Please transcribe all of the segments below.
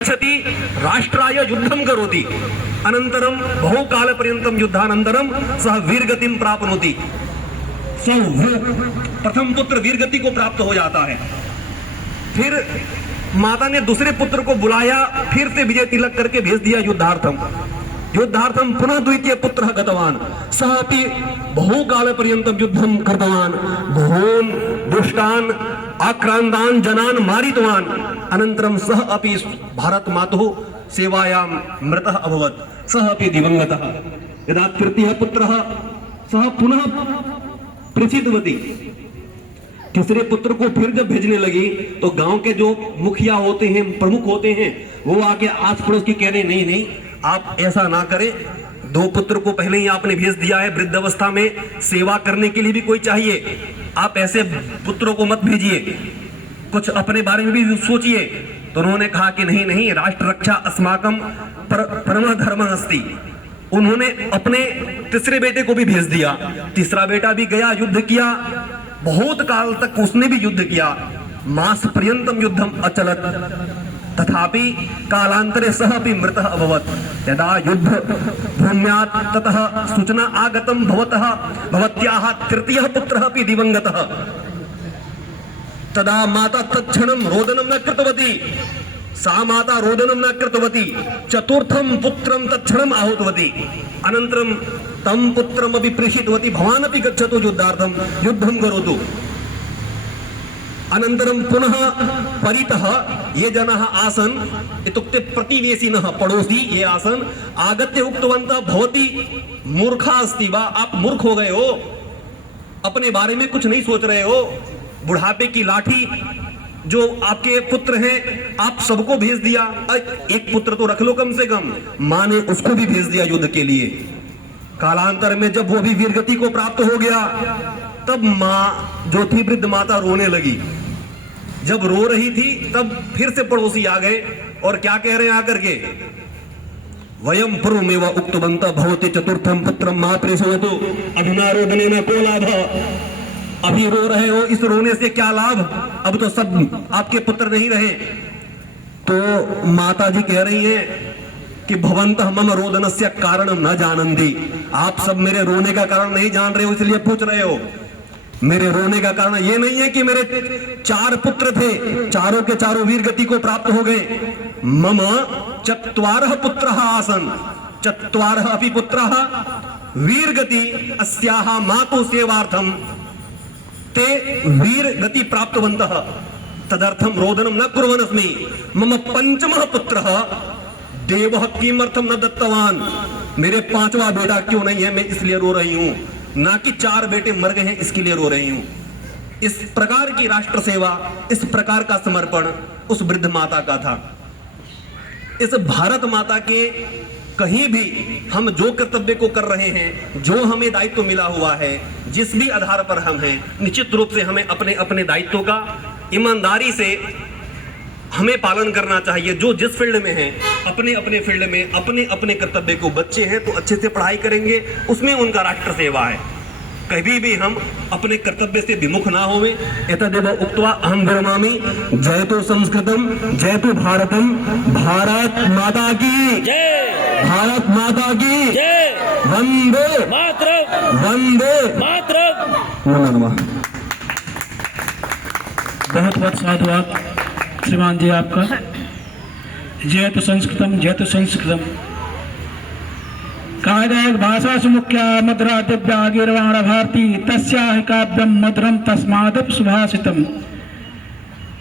गच्छति राष्ट्राय युद्धं करोति अनन्तरं बहुकालपर्यन्तं युद्धानन्तरं सः वीरगतिं प्राप्नोति। प्रथम पुत्र वीरगति को प्राप्त हो जाता है। फिर माता ने दूसरे पुत्र को बुलाया, फिर से विजय तिलक करके भेज दिया युद्धार्थम पुनः द्वितीय पुत्र गतवान सः अपि बहुकालपर्यन्तं युद्धं कृतवान, बहून् दुष्टान् आक्रान्तान् जनान् मारितवान्। अनन्तरं सः अपि भारत मातुः सेवायां मृतः अभवत्, सः अपि दिवंगतः। यदा तृतीयः पुत्रः सः पुनः प्रसिद्धवती, तीसरे पुत्र को फिर जब भेजने लगी तो गांव के जो मुखिया होते हैं, प्रमुख होते हैं, वो आके आस पड़ोस की कह रहे नहीं आप ऐसा ना करें, दो पुत्र को पहले ही आपने भेज दिया है, वृद्ध अवस्था में सेवा करने के लिए भी कोई चाहिए, आप ऐसे पुत्रों को मत भेजिए, कुछ अपने बारे में भी सोचिए। तो उन्होंने कहा कि नहीं, राष्ट्र रक्षा अस्माकं परम धर्म अस्ति। उन्होंने अपने तीसरे बेटे को भी भेज दिया, तीसरा बेटा भी गया, युद्ध किया, बहुत काल तक उसने भी युद्ध किया, मास पर्यंतम युद्धम अचलत, तथापि कालांतरे सः अपि मृतः अभवत्। यदा युद्ध भूम्यात् ततः सूचना आगतं भवत्याः तृतीयः पुत्रः अपि दिवंगतः, तदा माता तत्क्षणं रोदनं न कृतवती, सा माता रोदनं न कृतवती, चतुर्थं पुत्रं तत्क्षणम् आहूतवती। अनन्तरं तं पुत्रमपि प्रेषितवती, भवानपि गच्छतु युद्धार्थं, युद्धं करोतु। अनन्तरं पुनः परितः ये जनाः आसन्, इत्युक्ते प्रतिवेशिनः, पड़ोसी ये आसन्, आगत्य उक्तवन्तः भवती मूर्खा अस्ति वा, आप मूर्ख हो गए हो, अपने बारे में कुछ नहीं सोच रहे हो, बुढ़ापे की लाठी जो आपके पुत्र हैं आप सबको भेज दिया, एक पुत्र तो रख लो कम से कम। मां ने उसको भी भेज दिया युद्ध के लिए। कालांतर में जब वो भी वीरगति को प्राप्त हो गया, तब मां जो थी वृद्ध माता रोने लगी। जब रो रही थी तब फिर से पड़ोसी आ गए और क्या कह रहे हैं आकर के, वयम पूर्वमेव उक्तवन्तः भवते चतुर्थम पुत्रम मा प्रेषयतु अधुना रोदनेन को लाभः। अभी रो रहे हो, इस रोने से क्या लाभ, अब तो सब आपके पुत्र नहीं रहे। तो माता जी कह रही हैं कि भवन्तः मम रोदनस्य कारणं न जानन्ति, आप सब मेरे रोने का कारण नहीं जान रहे हो, इसलिए पूछ रहे हो। मेरे रोने का कारण ये नहीं है कि मेरे 4 पुत्र थे, चारों के चारों वीरगति को प्राप्त हो गए। मम 4 पुत्रः आसन्, 4 अपि पुत्रः वीरगति अस्याः मातुः सेवार्थं ते वीरगति प्राप्तवन्तः, तदर्थं रोदनं न कुर्वन् अस्मि। मम 5मः पुत्रः देवः किमर्थं न दत्तवान्, मेरे 5वां बेटा क्यों नहीं है, मैं इसलिए रो रही हूं, ना कि 4 बेटे मर गए हैं इसके लिए रो रही हूं। इस प्रकार की राष्ट्र सेवा, इस प्रकार का समर्पण उस वृद्ध माता का था। इस भारत माता के कहीं भी हम जो कर्तव्य को कर रहे हैं, जो हमें दायित्व मिला हुआ है, जिस भी आधार पर हम हैं, निश्चित रूप से हमें अपने अपने दायित्वों का ईमानदारी से हमें पालन करना चाहिए। जो जिस फील्ड में है, अपने अपने फील्ड में अपने अपने कर्तव्य को, बच्चे हैं तो अच्छे से पढ़ाई करेंगे, उसमें उनका राष्ट्र सेवा है। कभी भी हम अपने कर्तव्य से विमुख ना होवें। एतदेव उक्त्वा अहं विरमामि। जयतु संस्कृतम, जयतु भारतम, भारत माता की जय, भारत माता की जय, वंदे मातरम, वंदे मातरम। नमः। बहुत बहुत साधुवाद श्रीमान जी आपका। जयतु संस्कृतम, जयतु संस्कृतम। कहा जाए भाषा सुमुख्या मधुरा दिव्या गीर्वाण भारती तस्याहि काव्यम मधुरम तस्मादप सुभाषितम।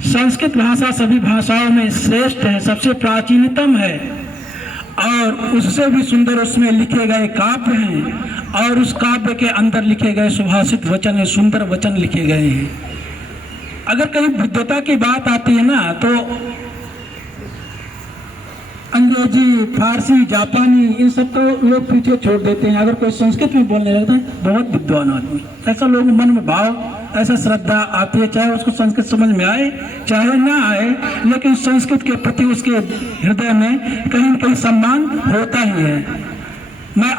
संस्कृत भाषा सभी भाषाओं में श्रेष्ठ है, सबसे प्राचीनतम है, और उससे भी सुंदर उसमें लिखे गए काव्य हैं, और उस काव्य के अंदर लिखे गए सुभाषित वचन है, सुंदर वचन लिखे गए हैं। अगर कहीं बुद्धता की बात आती है ना, तो अंग्रेजी, फारसी, जापानी, इन सब को लोग पीछे छोड़ देते हैं। अगर कोई संस्कृत में बोलने लगता है, बहुत विद्वान आदमी, ऐसा लोग मन में भाव, ऐसा श्रद्धा आती है, चाहे उसको संस्कृत समझ में आए चाहे ना आए, लेकिन संस्कृत के प्रति उसके हृदय में कहीं न कहीं सम्मान होता ही है। मैं